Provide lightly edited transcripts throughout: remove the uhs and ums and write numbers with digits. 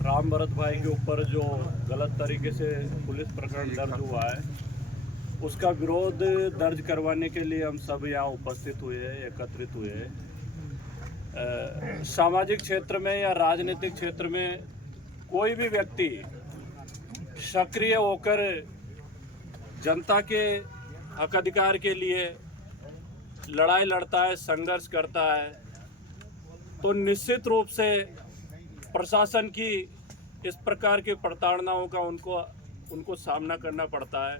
राम भरत भाई के ऊपर जो गलत तरीके से पुलिस प्रकरण दर्ज हुआ है, उसका विरोध दर्ज करवाने के लिए हम सब यहाँ उपस्थित हुए हैं, एकत्रित हुए हैं। सामाजिक क्षेत्र में या राजनीतिक क्षेत्र में कोई भी व्यक्ति सक्रिय होकर जनता के हक अधिकार के लिए लड़ाई लड़ता है, संघर्ष करता है, तो निश्चित रूप से प्रशासन की इस प्रकार की प्रताड़नाओं का उनको सामना करना पड़ता है।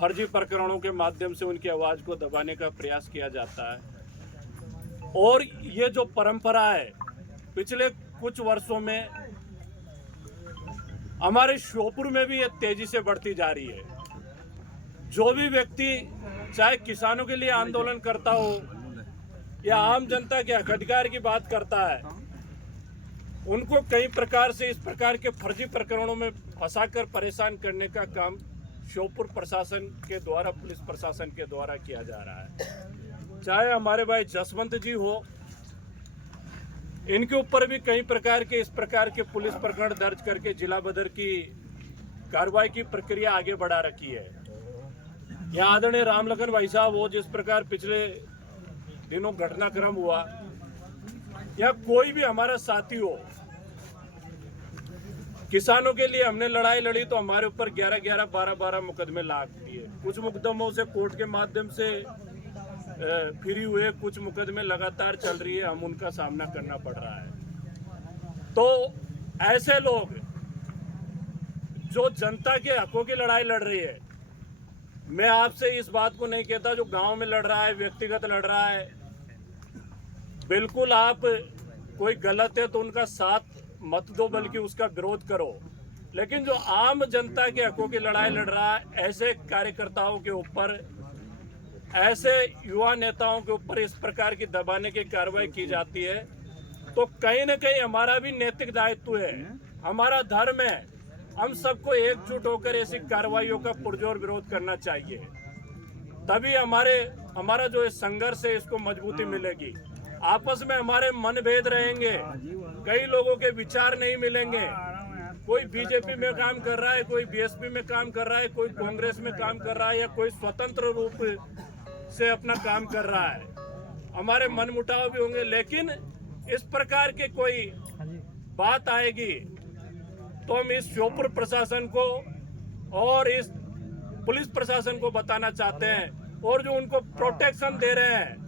फर्जी प्रकरणों के माध्यम से उनकी आवाज़ को दबाने का प्रयास किया जाता है। और ये जो परंपरा है पिछले कुछ वर्षों में हमारे श्योपुर में भी ये तेजी से बढ़ती जा रही है। जो भी व्यक्ति चाहे किसानों के लिए आंदोलन करता हो या आम जनता के हक अधिकार की बात करता है, उनको कई प्रकार से इस प्रकार के फर्जी प्रकरणों में फंसाकर परेशान करने का काम श्योपुर प्रशासन के द्वारा, पुलिस प्रशासन के द्वारा किया जा रहा है। चाहे हमारे भाई जसवंत जी हो, इनके ऊपर भी कई प्रकार के इस प्रकार के पुलिस प्रकरण दर्ज करके जिला बदर की कार्रवाई की प्रक्रिया आगे बढ़ा रखी है। यहाँ आदरणीय रामलखन भाई साहब हो, जिस प्रकार पिछले दिनों घटनाक्रम हुआ, या कोई भी हमारा साथी हो, किसानों के लिए हमने लड़ाई लड़ी तो हमारे ऊपर 11-11, 12-12 मुकदमे लाग दिए। कुछ मुकदमों से कोर्ट के माध्यम से फ्री हुए, कुछ मुकदमे लगातार चल रही है, हम उनका सामना करना पड़ रहा है। तो ऐसे लोग जो जनता के हकों की लड़ाई लड़ रही है, मैं आपसे इस बात को नहीं कहता जो गांव में लड़ रहा है, व्यक्तिगत लड़ रहा है, बिल्कुल आप कोई गलत है तो उनका साथ मत दो, बल्कि उसका विरोध करो। लेकिन जो आम जनता के हकों की लड़ाई लड़ रहा है, ऐसे कार्यकर्ताओं के ऊपर, ऐसे युवा नेताओं के ऊपर इस प्रकार की दबाने की कार्रवाई की जाती है, तो कहीं न कहीं हमारा भी नैतिक दायित्व है, हमारा धर्म है, हम सबको एकजुट होकर ऐसी कार्रवाइयों का पुरजोर विरोध करना चाहिए। तभी हमारा जो संघर्ष है इसको मजबूती मिलेगी। आपस में हमारे मनभेद रहेंगे, कई लोगों के विचार नहीं मिलेंगे। कोई बीजेपी में काम कर रहा है, कोई बीएसपी में काम कर रहा है, कोई कांग्रेस में काम कर रहा है, या कोई स्वतंत्र रूप से अपना काम कर रहा है। हमारे मनमुटाव भी होंगे, लेकिन इस प्रकार के कोई बात आएगी तो हम इस श्योपुर प्रशासन को और इस पुलिस प्रशासन को बताना चाहते हैं, और जो उनको प्रोटेक्शन दे रहे हैं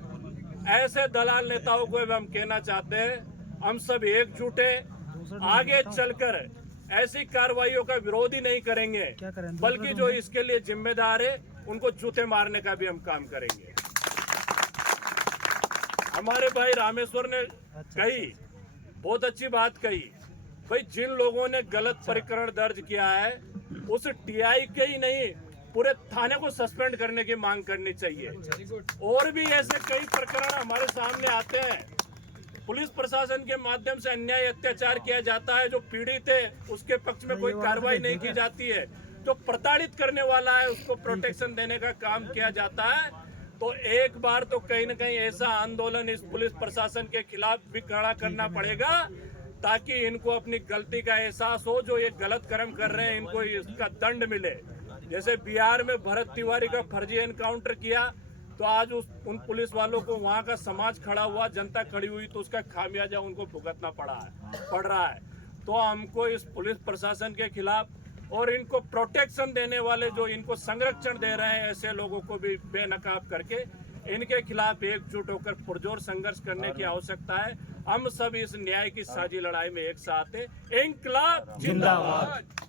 ऐसे दलाल नेताओं को हम कहना चाहते हैं, हम सब एकजुट हैं, आगे चलकर ऐसी कार्रवाइयों का विरोध ही नहीं करेंगे, बल्कि जो इसके लिए जिम्मेदार है उनको जूते मारने का भी हम काम करेंगे। हमारे भाई रामेश्वर ने कही, बहुत अच्छी बात कही, भाई जिन लोगों ने गलत प्रकरण दर्ज किया है उस टीआई के ही नहीं, पूरे थाने को सस्पेंड करने की मांग करनी चाहिए। और भी ऐसे कई प्रकरण हमारे सामने आते हैं, पुलिस प्रशासन के माध्यम से अन्याय अत्याचार किया जाता है, जो पीड़ित है उसके पक्ष में कोई कार्रवाई नहीं की जाती है, जो प्रताड़ित करने वाला है उसको प्रोटेक्शन देने का काम किया जाता है। तो एक बार तो कहीं न कहीं ऐसा आंदोलन इस पुलिस प्रशासन के खिलाफ भी खड़ा करना पड़ेगा, ताकि इनको अपनी गलती का एहसास हो, जो ये गलत कर्म कर रहे हैं इनको इसका दंड मिले। जैसे बिहार में भरत तिवारी का फर्जी एनकाउंटर किया, तो आज उन पुलिस वालों को वहां का समाज खड़ा हुआ, जनता खड़ी हुई, तो उसका खामियाजा उनको भुगतना पड़ रहा है। तो हमको इस पुलिस प्रशासन के खिलाफ और इनको प्रोटेक्शन देने वाले, जो इनको संरक्षण दे रहे हैं, ऐसे लोगों को भी बेनकाब करके इनके खिलाफ एकजुट होकर पुरजोर संघर्ष करने की आवश्यकता है। हम सब इस न्याय की साझी लड़ाई में एक साथ हैं। इंकलाब जिंदाबाद।